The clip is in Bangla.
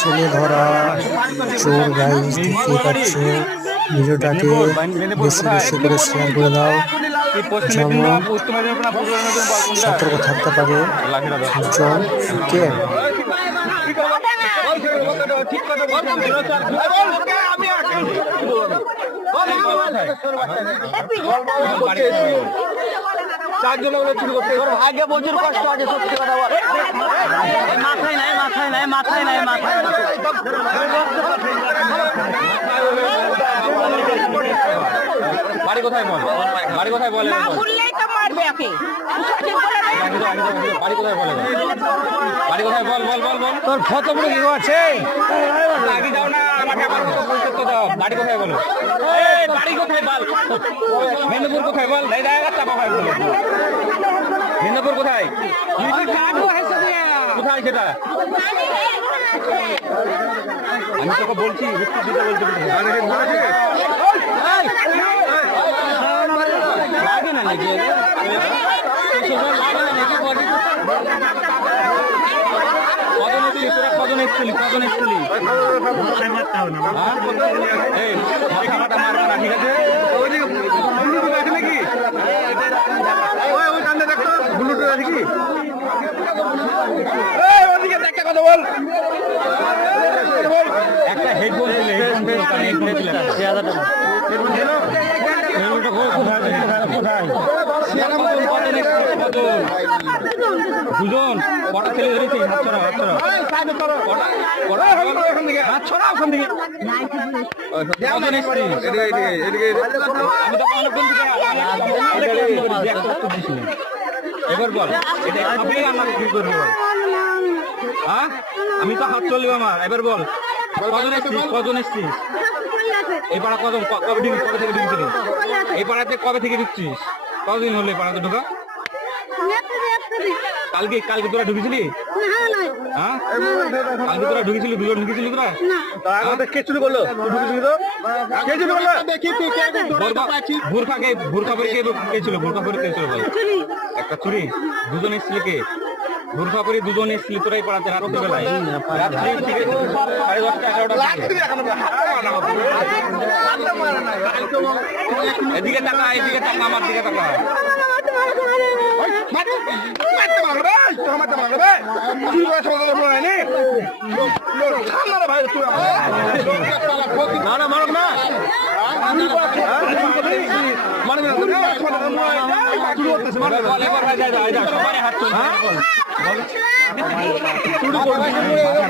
ছেলে ধরা চোর গাইজ দেখতে পাচ্ছ। ভিডিওটাকে বেশি বেশি করে শেয়ার করে দাও, যেমন সতর্ক থাকতে পারে একজন কে। ভাগ্যে প্রচুর কষ্ট আছে, সত্যি কথা বল। মাথায় নাই, মাথায় নাই, মাথায় নাই, মাথায় বাড়ি কোথায় বল, বাড়ি কোথায় বলে, বাড়ি কোথায় বলে, বাড়ি কোথায় বল বল বল বল। তোর ফটো কি আছে? আগে যাও না, আমাকে আবার তো দাও। বাড়ি কোথায় বলো, বাড়ি কোথায় বল, মেদিনীপুর কোথায় বল, মেদিনীপুর কোথায়, কোথায় সেটা আমি তোকে বলছি, উত্তর দিতে বলছি। লাগে না নাকি কজন এসছিলি, কজন এসছিলি? ঠিক আছে, নাকি একটা কথা বল। একটা হেডফোন ছিল, হেডফোন ছিল 6000 টাকা। দুজন কটা ছেলে ধরেছি, হাত ছড়া, হাত ছড়া, হাত ছড়া ওখান থেকে। এবার বল, এটা আমাকে কি করবো? হ্যাঁ, আমি তো হাত চলবো আমার। এবার বল, কজন এসছিস, কজন এসছিস? এই পাড়া কত, কবে থেকে ঢুকছিস? এই পাড়াতে কবে থেকে ঢুকছিস? কতদিন হলো এই পাড়াতে ঢোকা? কালকে, কালকে তোরা ঢুকেছিলি? হ্যাঁ, কালকে তোরা ঢুকেছিলি, দুজন ঢুকেছিলি তোরা? কে চুরি করলো? কে চুরি করলো? বোরখা পরে কে ছিল? বোরখা পরে কে ছিল বল? একটা চুরি, দুজন এসছিল কে? বোরখা পরে দুজন এসছিল তোরা এই পাড়াতে রাত্রিবেলায়? রাত্রি থেকে 10:30 11টা। এদিকে টাকা, এদিকে টাকা, আমার দিকে টাকা। না না মারক না, হাত